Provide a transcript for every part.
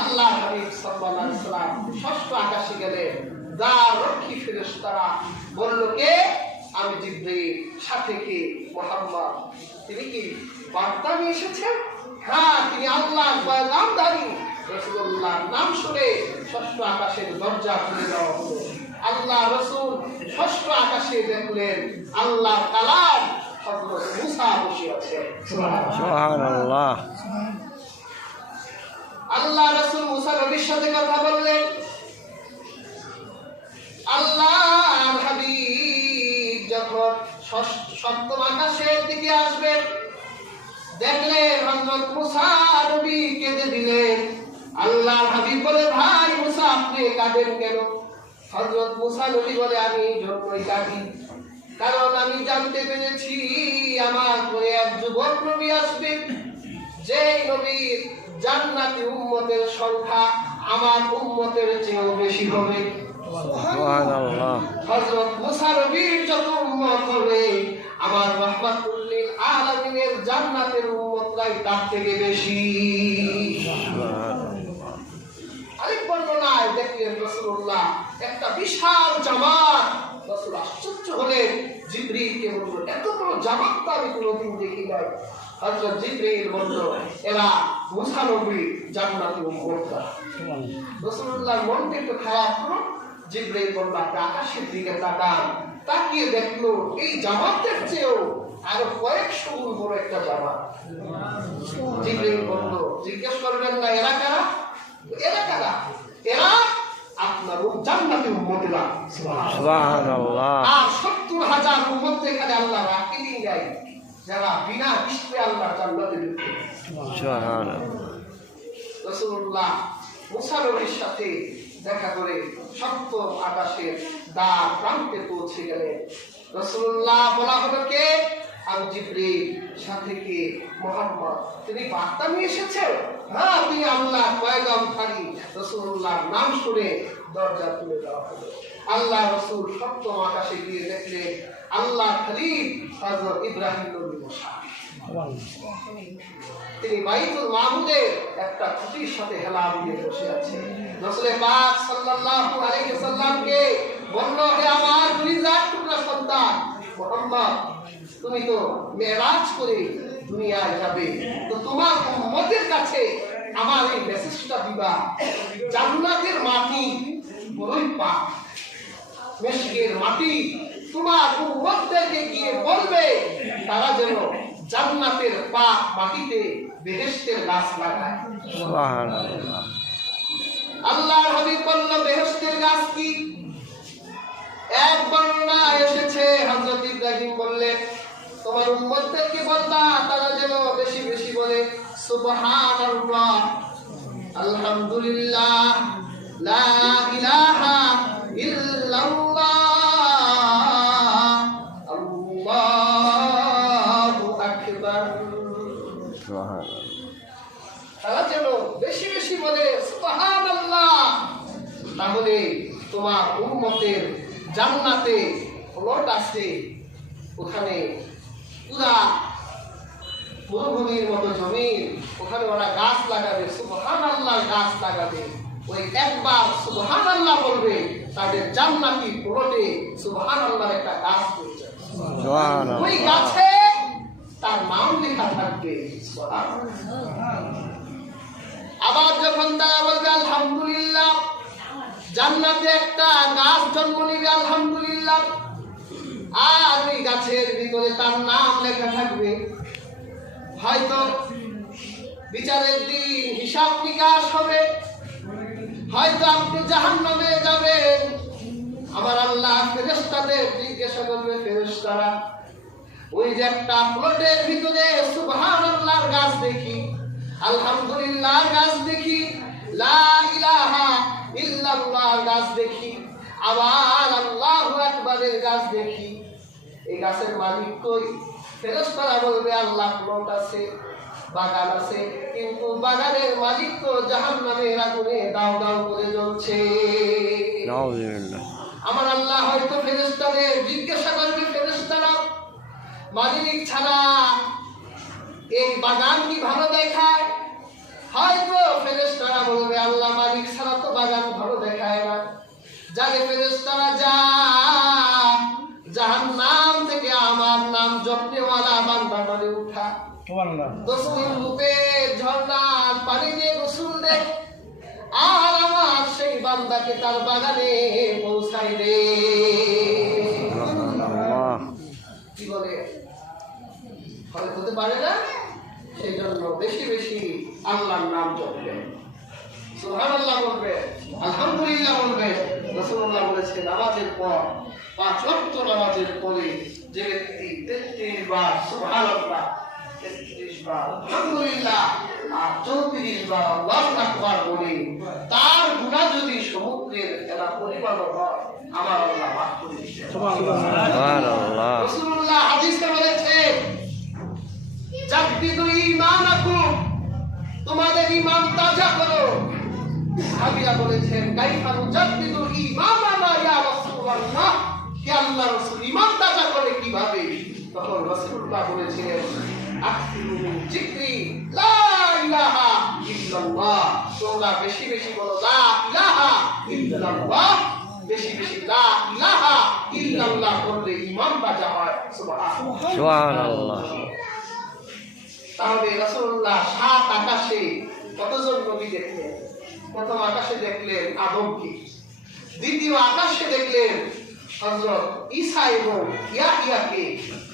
আল্লাহ হাবিব সাল্লাল্লাহু আলাইহি ওয়াসাল্লাম ষষ্ঠ আকাশে গেলেন। যার রক্ষী ফেরেশতারা বলল, কে? আমি জিবরীল। সাথে কে? মুহাম্মদ। তিনি কি বার্তা নিয়ে এসেছেন? হ্যাঁ, তিনি আল্লাহর পয়গামদারী। রাসূলুল্লাহর নাম শুনে ষষ্ঠ আকাশের দরজা খুলে দেওয়া হলো। আল্লাহ রাসূল ষষ্ঠ আকাশে দেখলেন আল্লাহর কালাম হযরত মুসা বসে আছে। সুবহানাল্লাহ। আল্লাহ রাসূল মুসা নবীর সাথে কথা বললেন। আল্লাহর হাবিব যখন সপ্তম আকাশের দিকে আসবেন, দেখলেন হযরত মুসা নবী কেঁদে দিলেন। আল্লাহর হাবিব বলে, ভাই মুসা, আপনি কাঁদেন কেন? হযরত মুসা নবী বলে, আমি এই জন্যই কাঁদি, কারণ আমি জানতে পেরেছি আমার পরে এক যুবক নবী আসবে, যে নবীর জান্নাতি উম্মতের সংখ্যা আমার উম্মতের চেয়েও বেশি হবে। সুবহানাল্লাহ। হযরত মুসা নবীর যত উম্মত হবে, আমার রাহমাতুল লিল আলামিনের জান্নাতের উম্মতরাই তার থেকে বেশি। আরেক বর্ণনায় দেখলেন রাসূলুল্লাহ একটা বিশাল জামাত। রাসূল আশ্চর্য হলেন, জিবরীলকে বলল, এত বড় জামাত তো আমি কোনোদিন দেখি নাই। হযরত জিবরীল বলল, এরা মুসা নবীর জান্নাতি উম্মতরা। রাসূলুল্লাহর মনটা একটু খারাপ হলো। জিবরীল বলল, আপনি আকাশের দিকে তাকান। তাকিয়ে দেখলো এই জামাতের চেয়েও আরো কয়েকশো গুণ বড় একটা জামাত। জিবরীল বলল, জিজ্ঞেস করবেন না এরা কারা? এরা কারা? এরা আপনার জান্নাতি উম্মতেরা। সুবহানাল্লাহ। আর ৭০,০০০ উম্মত এখানে আল্লাহ রাখেনি নাই, যারা বিনা হিসেবে আল্লাহ জান্নাতে ঢুকবে। সুবহানাল্লাহ। রাসূলুল্লাহ মুসা নবীর সাথে দেখা করে সপ্তম আকাশের দ্বার প্রান্তে পৌঁছে গেলেন। রাসূলুল্লাহ বলা হলো, কে? আমি জিবরীল। সাথে কে? মুহাম্মদ। তিনি বার্তা নিয়ে এসেছেন? হ্যাঁ, তিনি আল্লাহর পয়গামকারী। রাসূলুল্লাহর নাম শুনে দরজা খুলে দেওয়া হলো। আল্লাহ রাসূল সপ্তম আকাশে গিয়ে দেখলেন আল্লাহর খলিল হযরত ইব্রাহিম নবী বসা। তিনি বাইতুল মামুদের একটা খুঁটির সাথে হেলান দিয়ে বসে আছে। রাসূল পাক সাল্লাল্লাহু আলাইহি ওয়াসাল্লামকে বলল, হে আমার দুইজাত টুকরা সন্তান মুহাম্মদ, তুমি তো মেরাজ করে দুনিয়ায় যাবে, তো তোমার উম্মতের কাছে আমার এই মেসেজটা দিবা, জান্নাতের মাটি বড়ই পাক, মেশকের মাটি। তোমার উম্মতদেরকে গিয়ে বলবে তারা যেন জান্নাতের পাক মাটিতে বেহেশতের গাছ লাগায়। সুবহানাল্লাহ। আল্লাহর হাবিব বলল, বেহেশতের গাছ কি? এক বর্ণনায় এসেছে হযরত ইব্রাহিম বললেন, তোমার উম্মতদেরকে বলবা তারা যেন বেশি বেশি বলে সুবহানাল্লাহ, আলহামদুলিল্লাহ, লা ইলাহা ইল্লাল্লাহ, আল্লাহু আকবার। সুবহানাল্লাহ। তারা যেন বেশি বেশি বলে সুবহানাল্লাহ। তাহলে তোমার উম্মতের জান্নাতে প্লট আছে, ওখানে পুরা মরুভূমির মতো জমিন, ওখানে ওরা গাছ লাগাবে, সুবহানাল্লাহ গাছ লাগাবে। ওই একবার সুবহানাল্লাহ বলবে, তাদের জান্নাতি প্লটে সুবহানাল্লাহর একটা গাছ হয়ে যাবে। সুবহানাল্লাহ। ওই গাছে তার নাম লেখা থাকবে সুবহানাল্লাহ। আবার যখন তারা বলবে আলহামদুলিল্লাহ, জান্নাতে একটা গাছ জন্ম নিবে আলহামদুলিল্লাহ, আর ওই গাছের ভিতরে তার নাম লেখা থাকবে। হয়তো বিচারের দিন হিসাব নিকাশ হবে, হয়তো আপনি জাহান্নামে যাবেন। আমার আল্লাহ ফেরেশতাদের জিজ্ঞাসা করবে, ফেরেশতারা ওই যে একটা প্লটের ভিতরে সুবহানাল্লাহর গাছ দেখি, আলহামদুলিল্লাহ গাছ দেখি, লা ইলাহা ইল্লাল্লাহ গাছ দেখি, আবার আল্লাহু আকবারের গাছ দেখি, এই গাছের মালিক কই? ফেরেশতারা বলবে আল্লাহ প্লট আছে, বাগান আছে, কিন্তু বাগানের মালিক তো জাহান্নামের আগুনে দাও দাও করে জ্বলছে। নাউযুবিল্লাহ। আমার আল্লাহ হয়তো ফেরেশতাদের জিজ্ঞাসা করবে, ফেরেশতারা মালিক ছাড়া এই বাগান কি ভালো দেখায়? হয়তো ফেরেশতারা বলবে জাগে ফেরেশতারা যা, জাহান্নাম থেকে আমার নাম জপনেওয়ালা বান্দাটারে উঠা, তসলিম রূপে ঝর্ণার পানি দিয়ে গোসল দে, আর আমার সেই বান্দাকে তার বাগানে পৌঁছাই দে। কি বলে ফলে হতে পারে না, সেই জন্য বেশি বেশি আল্লাহর নাম জপবেন, সুবহানাল্লাহ বলবে, আলহামদুলিল্লাহ বলবে। রাসূলুল্লাহ বলেছেন নামাজের পর 5 ওয়াক্ত নামাজের পরে যে ব্যক্তি 33 বার সুবহানাল্লাহ, 33 বার আলহামদুলিল্লাহ আর 34 বার আল্লাহু আকবার বলে তার গুনাহ যদি সমুদ্রের ফেনা পরিমাণ হয়, আমার আল্লাহ মাফ করে দিবেন। সুবহানাল্লাহ। রাসূলুল্লাহ হাদিসে বলেছেন জাদ্দিদু ঈমানাকুম, তোমাদের ঈমান তাজা করো। সাহাবীরা বলেছেন কাইফা নুজাদ্দিদু ঈমানানা ইয়া রাসূলুল্লাহ, হে আল্লাহর রাসূল ঈমান তাজা করে কিভাবে? তখন রাসূলুল্লাহ বলেছিলেন আকসিরু মিন যিকরি লা ইলাহা ইল্লাল্লাহ, তোমরা বেশি বেশি বলো লা ইলাহা ইল্লাল্লাহ, বেশি বেশি লা ইলাহা ইল্লাল্লাহ বললে ঈমান তাজা হয়। সুবহানাল্লাহ। তাহলে রাসূলুল্লাহ 7 আকাশে কতজন নবী দেখলেন? প্রথম আকাশে দেখলেন আদমকে, দ্বিতীয় আকাশে দেখলেন হযরত ঈসা এবং ইয়াহইয়াকে,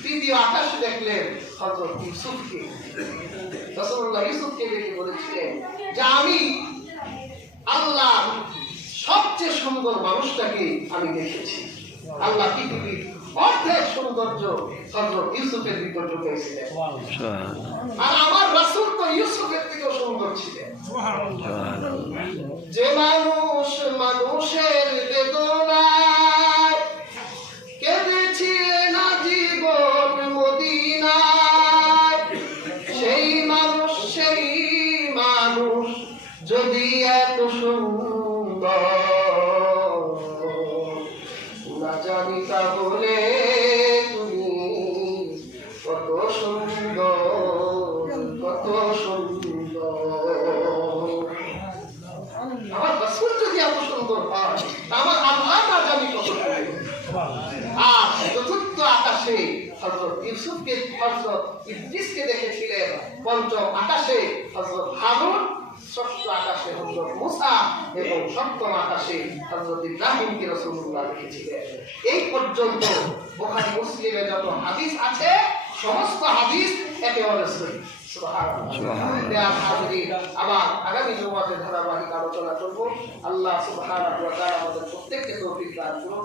তৃতীয় আকাশে দেখলেন হযরত ইউসুফকে। রাসূলুল্লাহ ইউসুফকে দেখে বলেছিলেন যে আমি আল্লাহ সবচেয়ে সুন্দর মানুষটাকে আমি দেখেছি। আল্লাহ পৃথিবীর অর্ধেক সৌন্দর্য হযরত ইউসুফের ভিতর ঢুকিয়েছিলেন, আর আমার রাসূল তো ইউসুফের থেকেও সুন্দর ছিলেন। যে মানুষ মানুষের বেদনায় কেঁদেছে না জীবন মদিনায়, সেই মানুষ যদি এত সুন্দর না জানি তাহলে তুমি কত সুন্দর, কত সুন্দর। আমার রাসূল যদি এত সুন্দর হয়, আমার আল্লাহ না জানি কত সুন্দর। আর চতুর্থ আকাশে হযরত ইউসুফকে, হযরত ইদ্রিসকে দেখেছিলেন, পঞ্চম আকাশে হযরত হারুন, ষষ্ঠ আকাশে হযরত মুসা এবং সপ্তম আকাশে হযরত ইব্রাহিমকে রাসূলুল্লাহ দেখেছিলেন। এই পর্যন্ত বুখারী মুসলিমে যত হাদিস আছে সমস্ত হাদিস একেবারে সহিহ। সুবহানাল্লাহ। আবার আগামী জুমাতে ধারাবাহিক আলোচনা করব। আল্লাহ সুবহানাহু ওয়া তাআলা আমাদের প্রত্যেককে তৌফিক দান করুন।